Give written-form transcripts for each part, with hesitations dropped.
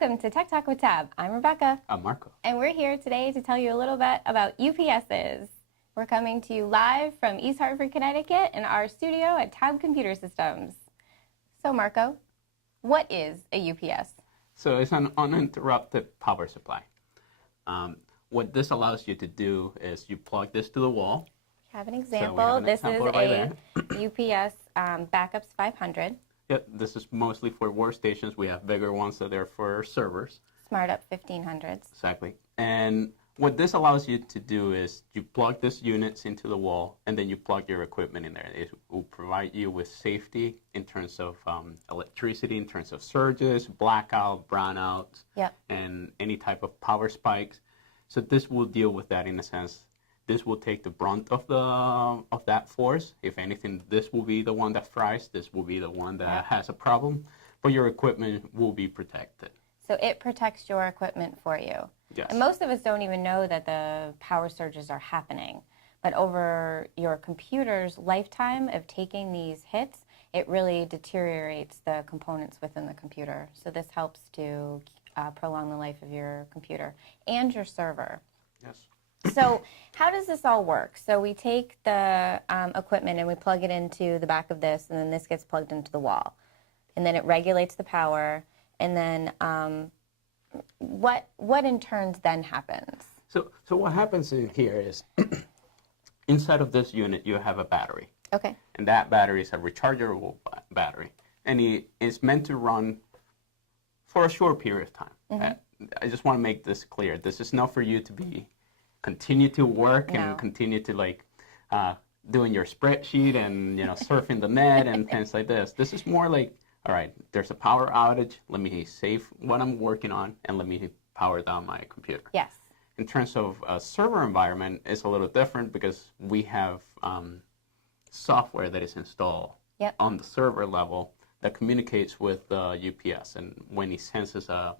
Welcome to Tech Talk with Tab. I'm Rebecca. I'm Marco. And we're here today to tell you a little bit about UPSs. We're coming to you live from East Hartford, Connecticut in our studio at Tab Computer Systems. So Marco, what is a UPS? So it's an uninterrupted power supply. What this allows you to do is you plug this to the wall. We have an example. This is a UPS Backups 500. Yep, this is mostly for workstations. We have bigger ones that are for servers. SmartUp 1500s. Exactly. And what this allows you to do is you plug these units into the wall, and then you plug your equipment in there. It will provide you with safety in terms of electricity, in terms of surges, blackout, brownouts, and any type of power spikes. So this will deal with that in a sense. This will take the brunt of that force. If anything, this will be the one that fries. This will be the one that has a problem. But your equipment will be protected. So it protects your equipment for you. Yes. And most of us don't even know that the power surges are happening. But over your computer's lifetime of taking these hits, it really deteriorates the components within the computer. So this helps to prolong the life of your computer and your server. Yes. So how does this all work? So we take the equipment and we plug it into the back of this, and then this gets plugged into the wall. And then it regulates the power. And then what in turn then happens? So what happens in here is inside of this unit you have a battery. Okay. And that battery is a rechargeable battery. And it's meant to run for a short period of time. Mm-hmm. I just want to make this clear. This is not for you to continue to work and continue to doing your spreadsheet and surfing the net and things like this. This is more like, all right, there's a power outage. Let me save what I'm working on and let me power down my computer. Yes. In terms of a server environment, it's a little different because we have software that is installed on the server level that communicates with the UPS, and when it senses a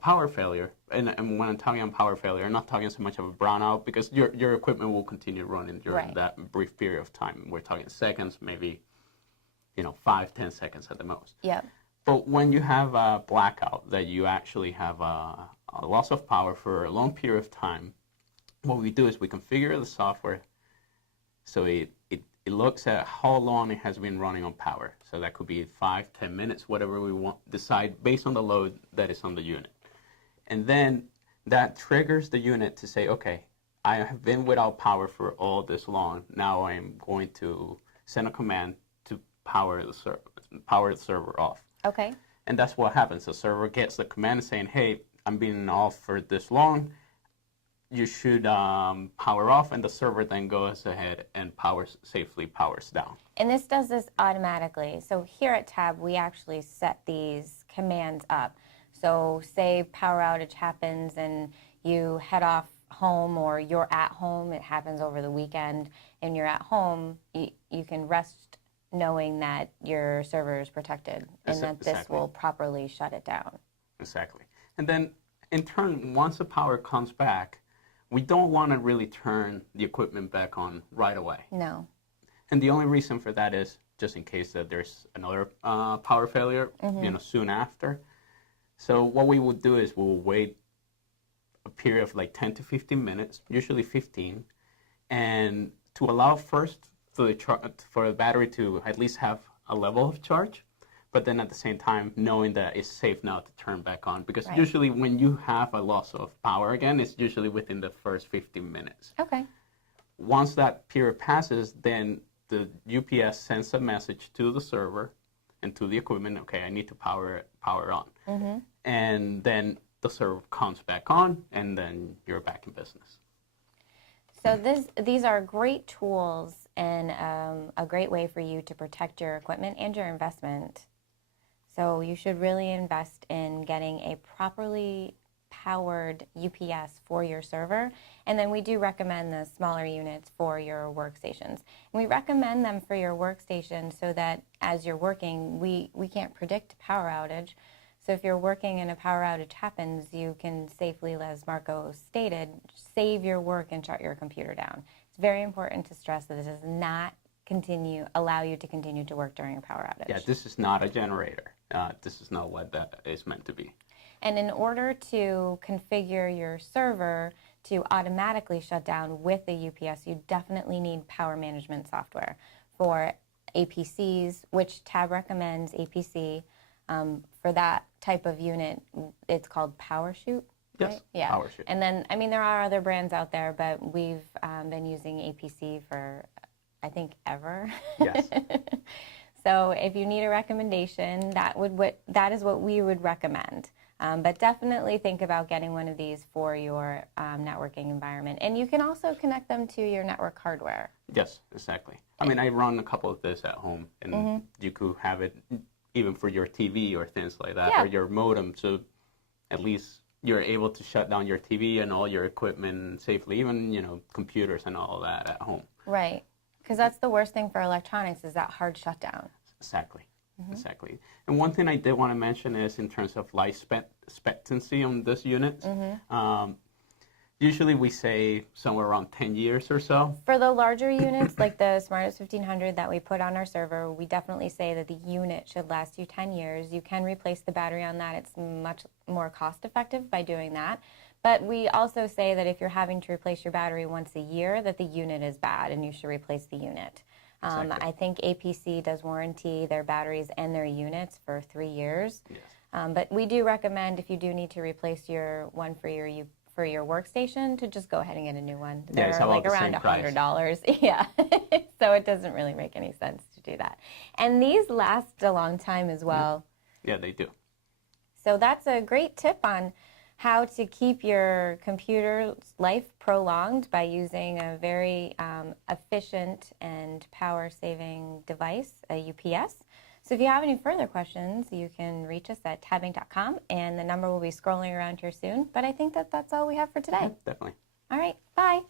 power failure, and when I'm talking on power failure, I'm not talking so much of a brownout because your equipment will continue running during that brief period of time. We're talking seconds, maybe 5-10 seconds at the most. Yeah. But when you have a blackout, that you actually have a loss of power for a long period of time, what we do is we configure the software so it looks at how long it has been running on power. So that could be 5-10 minutes, whatever we want, decide based on the load that is on the unit. And then that triggers the unit to say, okay, I have been without power for all this long. Now I'm going to send a command to power the server off. Okay. And that's what happens. The server gets the command saying, hey, I'm being off for this long. You should power off, and the server then goes ahead and safely powers down. And this does this automatically. So here at Tab, we actually set these commands up. So say power outage happens and you head off home, or you're at home, it happens over the weekend, and you're at home, you can rest knowing that your server is protected and that this will properly shut it down. Exactly. And then in turn, once the power comes back, we don't want to really turn the equipment back on right away. No. And the only reason for that is just in case that there's another power failure, soon after. So what we would do is we'll wait a period of like 10 to 15 minutes, usually 15, and to allow first for the battery to at least have a level of charge, but then at the same time knowing that it's safe now to turn back on. Because usually when you have a loss of power again, it's usually within the first 15 minutes. Okay. Once that period passes, then the UPS sends a message to the server and to the equipment, okay, I need to power on. Mm-hmm. And then the server comes back on, and then you're back in business. So these are great tools and a great way for you to protect your equipment and your investment. So you should really invest in getting a properly powered UPS for your server. And then we do recommend the smaller units for your workstations. And we recommend them for your workstation so that as you're working, we can't predict power outage. So if you're working and a power outage happens, you can safely, as Marco stated, save your work and shut your computer down. It's very important to stress that this does not allow you to continue to work during a power outage. Yeah, this is not a generator. This is not what that is meant to be. And in order to configure your server to automatically shut down with the UPS, you definitely need power management software for APCs, which Tab recommends APC. For that type of unit, it's called PowerShoot. Yes, Right? Yeah. PowerShoot. And then, I mean, there are other brands out there, but we've been using APC for, I think, ever. Yes. So if you need a recommendation, that is what we would recommend. But definitely think about getting one of these for your networking environment. And you can also connect them to your network hardware. Yes, exactly. I mean, I run a couple of this at home, and you could have it even for your TV or things like that, Yeah. or your modem, so at least you're able to shut down your TV and all your equipment safely, even, computers and all that at home. Right. Because that's the worst thing for electronics is that hard shutdown. Exactly. Exactly. And one thing I did want to mention is in terms of life expectancy on this unit. Usually we say somewhere around 10 years or so. For the larger units, like the Smartest 1500 that we put on our server, we definitely say that the unit should last you 10 years. You can replace the battery on that. It's much more cost effective by doing that. But we also say that if you're having to replace your battery once a year, that the unit is bad and you should replace the unit. Exactly. I think APC does warranty their batteries and their units for 3 years. Yes. But we do recommend if you do need to replace your one for your workstation to just go ahead and get a new one. Yeah, it's They're about like the around same price. $100. Yeah. So it doesn't really make any sense to do that. And these last a long time as well. Yeah, they do. So that's a great tip on how to keep your computer's life prolonged by using a very efficient and power-saving device, a UPS. So if you have any further questions, you can reach us at tabbank.com, and the number will be scrolling around here soon. But I think that that's all we have for today. Definitely. All right, bye.